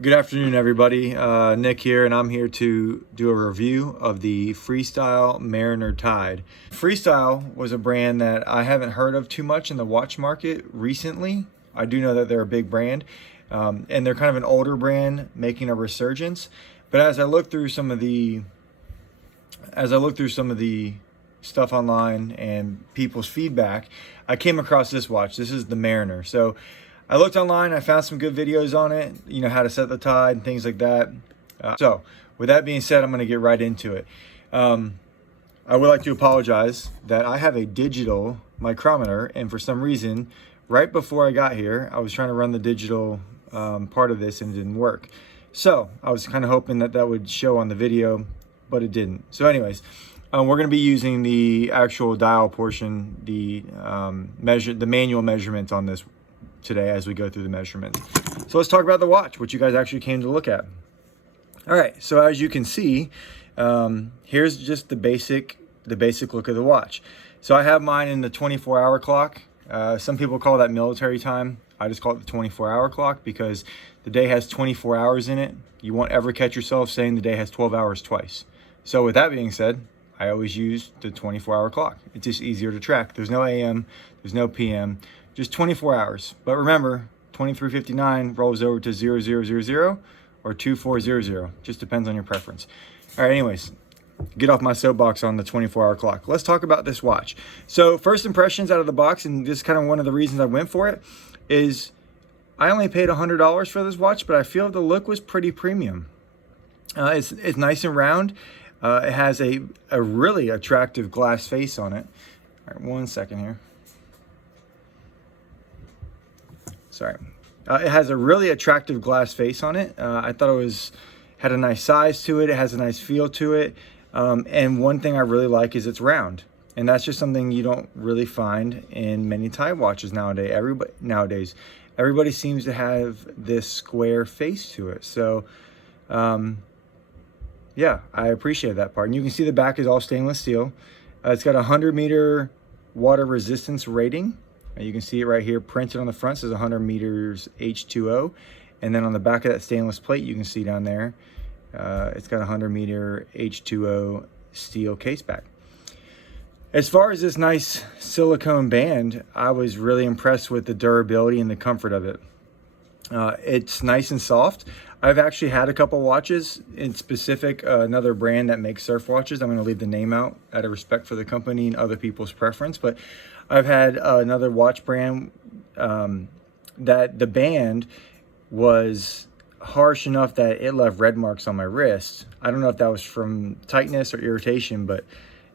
Good afternoon, everybody. Nick here, and I'm here to do a review of the Freestyle Mariner Tide. Freestyle was a brand that I haven't heard of too much in the watch market recently. I do know that they're a big brand, and they're kind of an older brand making a resurgence. But as I look through some of the stuff online and people's feedback, I came across this watch. This is the Mariner. So I looked online, I found some good videos on it, you know, how to set the tide and things like that. So with that being said, I'm going to get right into it. I would like to apologize that I have a digital micrometer, and for some reason, right before I got here, I was trying to run the digital part of this and it didn't work. So I was kind of hoping that that would show on the video, but it didn't. So anyways, we're going to be using the actual dial portion, the manual measurement on this today as we go through the measurements. So let's talk about the watch, which you guys actually came to look at. All right, so as you can see, here's just the basic look of the watch. So I have mine in the 24-hour clock. Some people call that military time. I just call it the 24-hour clock because the day has 24 hours in it. You won't ever catch yourself saying the day has 12 hours twice. So with that being said, I always use the 24-hour clock. It's just easier to track. There's no AM, there's no PM, just 24 hours. But remember, 2359 rolls over to 0000 or 2400. Just depends on your preference. All right, anyways, get off my soapbox on the 24-hour clock. Let's talk about this watch. So first impressions out of the box, and this is kind of one of the reasons I went for it, is I only paid $100 for this watch, but I feel the look was pretty premium. It's nice and round. It has a really attractive glass face on it. All right, one second here. Sorry. It has a really attractive glass face on it. I thought it had a nice size to it. It has a nice feel to it. And one thing I really like is it's round. And that's just something you don't really find in many Tide watches nowadays. Everybody seems to have this square face to it. So, yeah, I appreciate that part. And you can see the back is all stainless steel. It's got a 100-meter water resistance rating. You can see it right here printed on the front. It says 100 meters H2O. And then on the back of that stainless plate, you can see down there, it's got a 100-meter H2O steel case back. As far as this nice silicone band, I was really impressed with the durability and the comfort of it. It's nice and soft. I've actually had a couple watches, in specific another brand that makes surf watches. I'm going to leave the name out out of respect for the company and other people's preference, but I've had another watch brand that the band was harsh enough that it left red marks on my wrist. I don't know if that was from tightness or irritation, but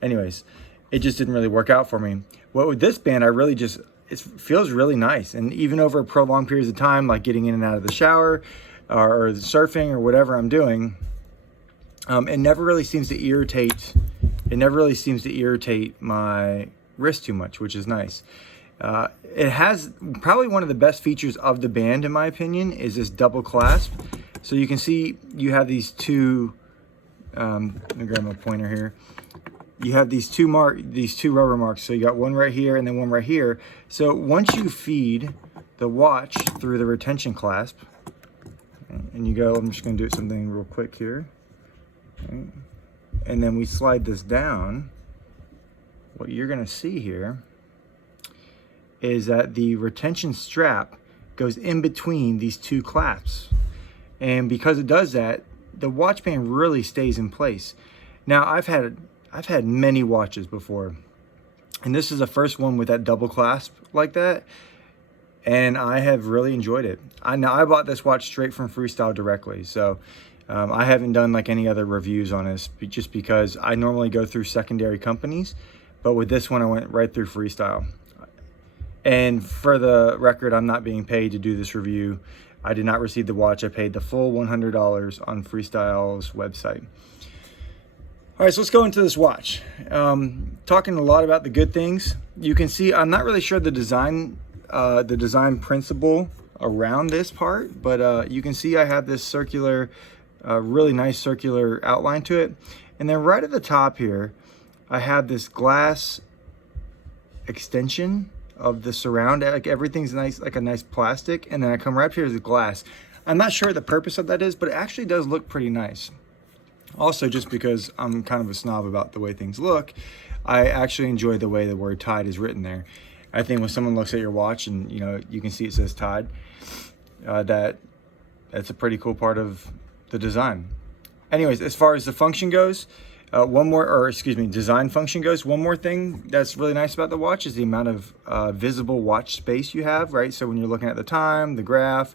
anyways, it just didn't really work out for me. Well, with this band, it feels really nice. And even over prolonged periods of time, like getting in and out of the shower or surfing or whatever I'm doing, it never really seems to irritate my wrist too much, which is nice. It has probably one of the best features of the band, in my opinion, is this double clasp. So you can see you have these two, let me grab my pointer here. You have these two rubber marks. So you got one right here and then one right here. So once you feed the watch through the retention clasp, and you go, I'm just going to do something real quick here. Okay. And then we slide this down. What you're going to see here is that the retention strap goes in between these two clasps. And because it does that, the watch band really stays in place. Now, I've had many watches before, and this is the first one with that double clasp like that, and I have really enjoyed it. Now, I bought this watch straight from Freestyle directly, so I haven't done like any other reviews on this just because I normally go through secondary companies, but with this one I went right through Freestyle. And for the record, I'm not being paid to do this review. I did not receive the watch. I paid the full $100 on Freestyle's website. All right, so let's go into this watch. Talking a lot about the good things. You can see I'm not really sure the design principle around this part, but you can see I have this circular, really nice circular outline to it. And then right at the top here, I have this glass extension of the surround. Like everything's nice, like a nice plastic. And then I come right up here to the glass. I'm not sure what the purpose of that is, but it actually does look pretty nice. Also, just because I'm kind of a snob about the way things look, I actually enjoy the way the word Tide is written there. I think when someone looks at your watch and you can see it says Tide, that's a pretty cool part of the design. Anyways, as far as the function goes, design function goes, one more thing that's really nice about the watch is the amount of visible watch space you have, right? So when you're looking at the time, the graph.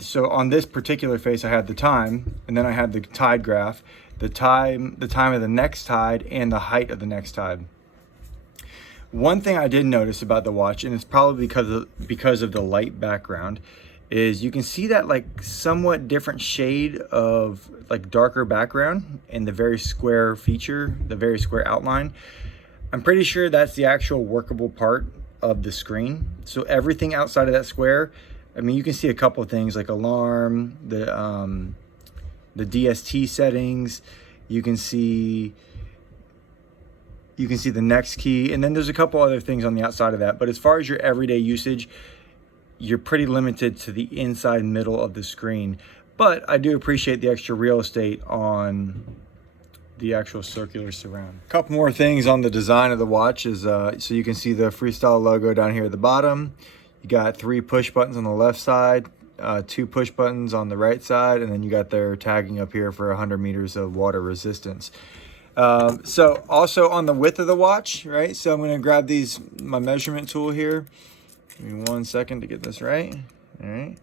So on this particular face, I had the time, and then I had the tide graph, the time of the next tide, and the height of the next tide. One thing I did notice about the watch, and it's probably because of the light background, is you can see that like somewhat different shade of like darker background in the very square feature, the very square outline. I'm pretty sure that's the actual workable part of the screen. So everything outside of that square, I mean, you can see a couple of things like alarm, the DST settings. You can see the next key, and then there's a couple other things on the outside of that. But as far as your everyday usage, you're pretty limited to the inside middle of the screen. But I do appreciate the extra real estate on the actual circular surround. A couple more things on the design of the watch is, so you can see the Freestyle logo down here at the bottom. You got 3 push buttons on the left side, 2 push buttons on the right side, and then you got their tagging up here for 100 meters of water resistance. So also on the width of the watch, right? So I'm gonna grab my measurement tool here. Give me 1 second to get this right. All right.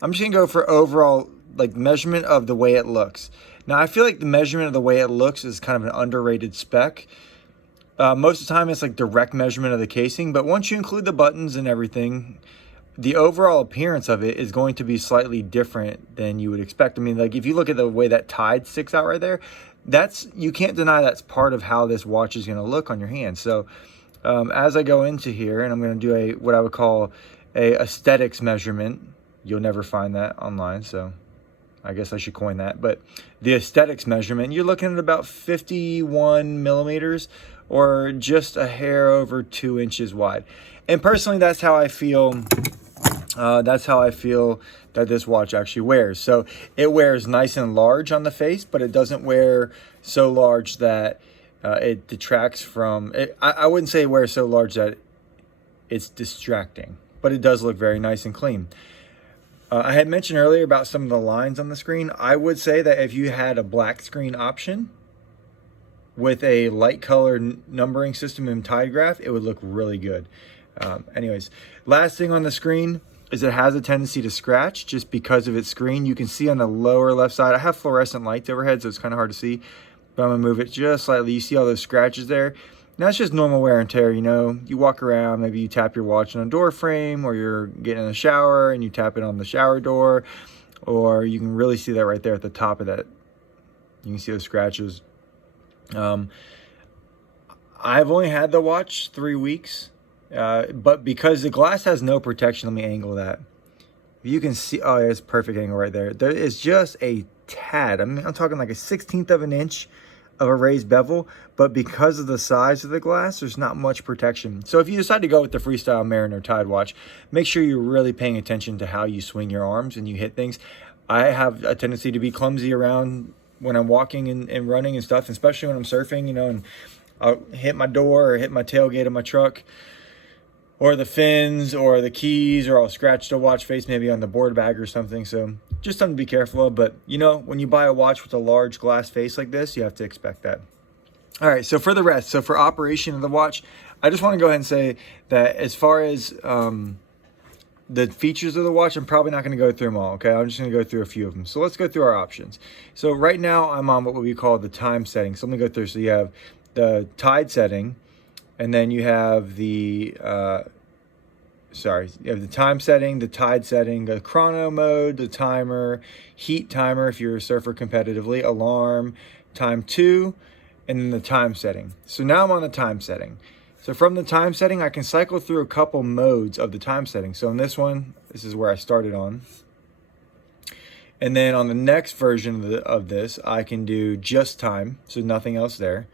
I'm just gonna go for overall like measurement of the way it looks. Now I feel like the measurement of the way it looks is kind of an underrated spec. Most of the time it's like direct measurement of the casing, but once you include the buttons and everything, the overall appearance of it is going to be slightly different than you would expect. I mean, like if you look at the way that Tide sticks out right there, you can't deny that's part of how this watch is gonna look on your hand. So as I go into here, and I'm going to do what I would call a aesthetics measurement. You'll never find that online, so I guess I should coin that. But the aesthetics measurement, you're looking at about 51 millimeters, or just a hair over 2 inches wide. And personally, that's how I feel. That's how I feel that this watch actually wears. So it wears nice and large on the face, but it doesn't wear so large that it detracts from it. I wouldn't say it wears so large that it's distracting, but it does look very nice and clean. I had mentioned earlier about some of the lines on the screen. I would say that if you had a black screen option with a light color numbering system and tide graph, it would look really good. Anyways, last thing on the screen is it has a tendency to scratch just because of its screen. You can see on the lower left side, I have fluorescent lights overhead, so it's kind of hard to see. But I'm gonna move it just slightly. You see all those scratches there? Now it's just normal wear and tear, You walk around, maybe you tap your watch on a door frame, or you're getting in the shower and you tap it on the shower door, or you can really see that right there at the top of that. You can see those scratches. I've only had the watch 3 weeks, but because the glass has no protection, let me angle that. You can see, oh, it's perfect angle right there. There is just a tad, I'm talking like a 1/16 of an inch of a raised bevel, but because of the size of the glass, there's not much protection. So if you decide to go with the Freestyle Mariner Tide watch, make sure you're really paying attention to how you swing your arms and you hit things. I have a tendency to be clumsy around when I'm walking and running and stuff, especially when I'm surfing, and I'll hit my door or hit my tailgate of my truck, or the fins or the keys, or I'll scratch the watch face maybe on the board bag or something. So just something to be careful of. But when you buy a watch with a large glass face like this, you have to expect that. All right, so for the rest, so for operation of the watch, I just want to go ahead and say that as far as the features of the watch, I'm probably not going to go through them all, okay? I'm just going to go through a few of them. So let's go through our options. So right now I'm on what we call the time setting. So let me go through. So you have the tide setting, and then you have the you have the time setting, the tide setting, the chrono mode, the timer, heat timer if you're a surfer competitively, alarm, time 2, and then the time setting. So now I'm on the time setting. So from the time setting, I can cycle through a couple modes of the time setting. So in this one, this is where I started on. And then on the next version of this, I can do just time, so nothing else there,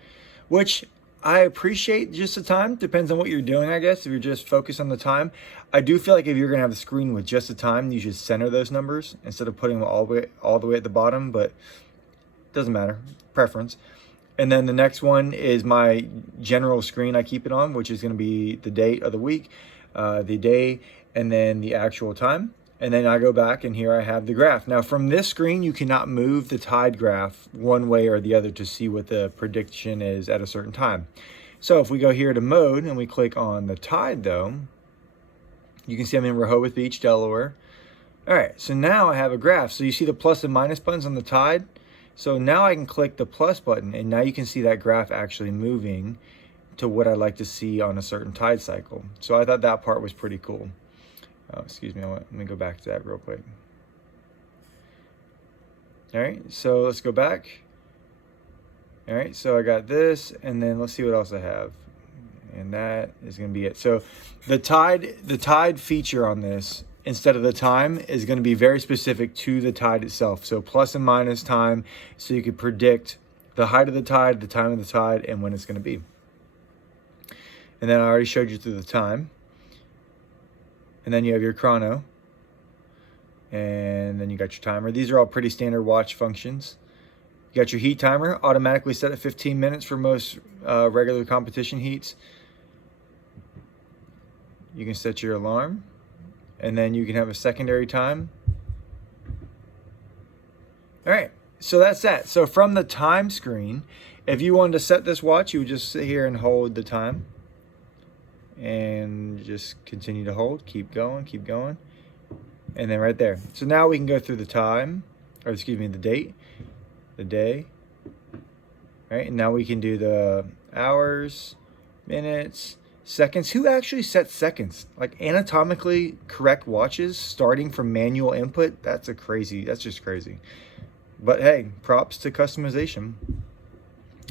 which I appreciate just the time. Depends on what you're doing, I guess. If you're just focused on the time, I do feel like if you're gonna have a screen with just the time, you should center those numbers instead of putting them all the way at the bottom. But it doesn't matter, preference. And then the next one is my general screen I keep it on, which is gonna be the date of the week, the day, and then the actual time. And then I go back and here I have the graph. Now from this screen, you cannot move the tide graph one way or the other to see what the prediction is at a certain time. So if we go here to mode and we click on the tide though, you can see I'm in Rehoboth Beach, Delaware. All right, so now I have a graph. So you see the plus and minus buttons on the tide. So now I can click the plus button and now you can see that graph actually moving to what I'd like to see on a certain tide cycle. So I thought that part was pretty cool. Oh, excuse me, let me go back to that real quick. All right, so let's go back. All right, so I got this, and then let's see what else I have. And that is gonna be it. So the tide feature on this, instead of the time, is gonna be very specific to the tide itself. So plus and minus time, so you could predict the height of the tide, the time of the tide, and when it's gonna be. And then I already showed you through the time. And then you have your chrono, and then you got your timer. These are all pretty standard watch functions. You got your heat timer, automatically set at 15 minutes for most regular competition heats. You can set your alarm, and then you can have a secondary time. All right, so that's that. So from the time screen, if you wanted to set this watch, you would just sit here and hold the time. And just continue to hold, keep going, and then right there. So now we can go through the time, or excuse me, the date, the day, right? And now we can do the hours, minutes, seconds. Who actually sets seconds? Like anatomically correct watches starting from manual input? That's just crazy. But hey, props to customization.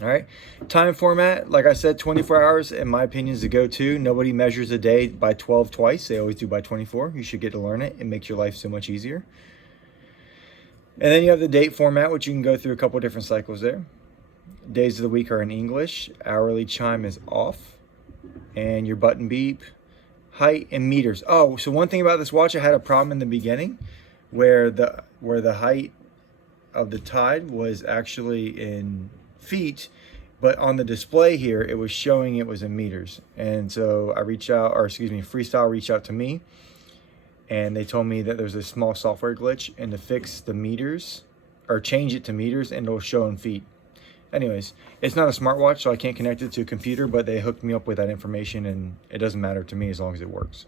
All right, time format, like I said, 24 hours, in my opinion, is the go-to. Nobody measures a day by 12 twice. They always do by 24. You should get to learn it. It makes your life so much easier. And then you have the date format, which you can go through a couple different cycles there. Days of the week are in English. Hourly chime is off. And your button beep, height, and meters. Oh, so one thing about this watch, I had a problem in the beginning where the height of the tide was actually in feet, but on the display here it was showing it was in meters. And so Freestyle reached out to me and they told me that there's a small software glitch, and to fix the meters or change it to meters, and it'll show in feet. Anyways, it's not a smartwatch, so I can't connect it to a computer, but they hooked me up with that information and it doesn't matter to me as long as it works.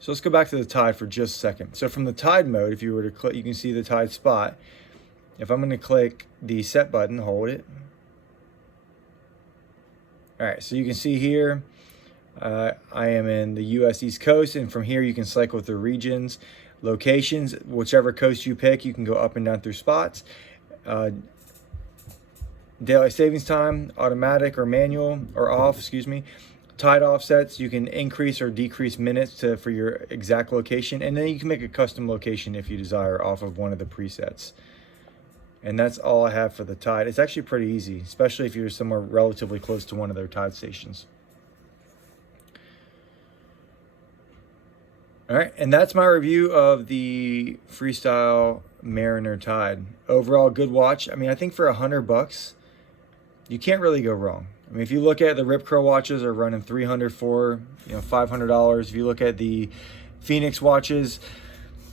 So let's go back to the tide for just a second. So from the tide mode, if you were to click, you can see the tide spot. If I'm going to click the set button, hold it. All right, so you can see here, I am in the US East Coast, and from here you can cycle through regions, locations, whichever coast you pick, you can go up and down through spots. Daylight savings time, automatic or manual, or off, excuse me. Tide offsets, you can increase or decrease minutes for your exact location, and then you can make a custom location if you desire off of one of the presets. And that's all I have for the tide. It's actually pretty easy, especially if you're somewhere relatively close to one of their tide stations. All right, and that's my review of the Freestyle Mariner Tide. Overall, good watch. I mean, I think for $100, you can't really go wrong. I mean, if you look at the Rip Curl watches are running $300, $500. If you look at the Phoenix watches,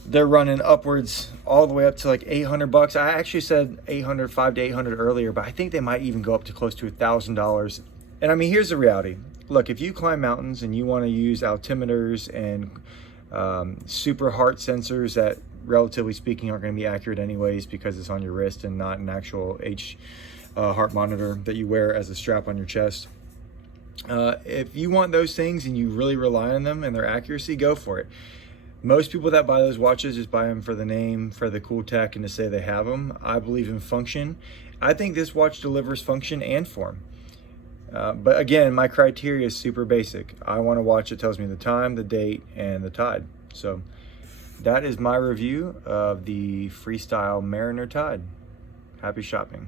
they're running upwards all the way up to like $800. I actually said $500 to $800 earlier, but I think they might even go up to close to $1,000. And I mean, here's the reality. Look, if you climb mountains and you want to use altimeters and super heart sensors that, relatively speaking, aren't going to be accurate anyways because it's on your wrist and not an actual heart monitor that you wear as a strap on your chest. If you want those things and you really rely on them and their accuracy, go for it. Most people that buy those watches just buy them for the name, for the cool tech, and to say they have them. I believe in function. I think this watch delivers function and form. But again, my criteria is super basic. I want a watch that tells me the time, the date, and the tide. So that is my review of the Freestyle Mariner Tide. Happy shopping.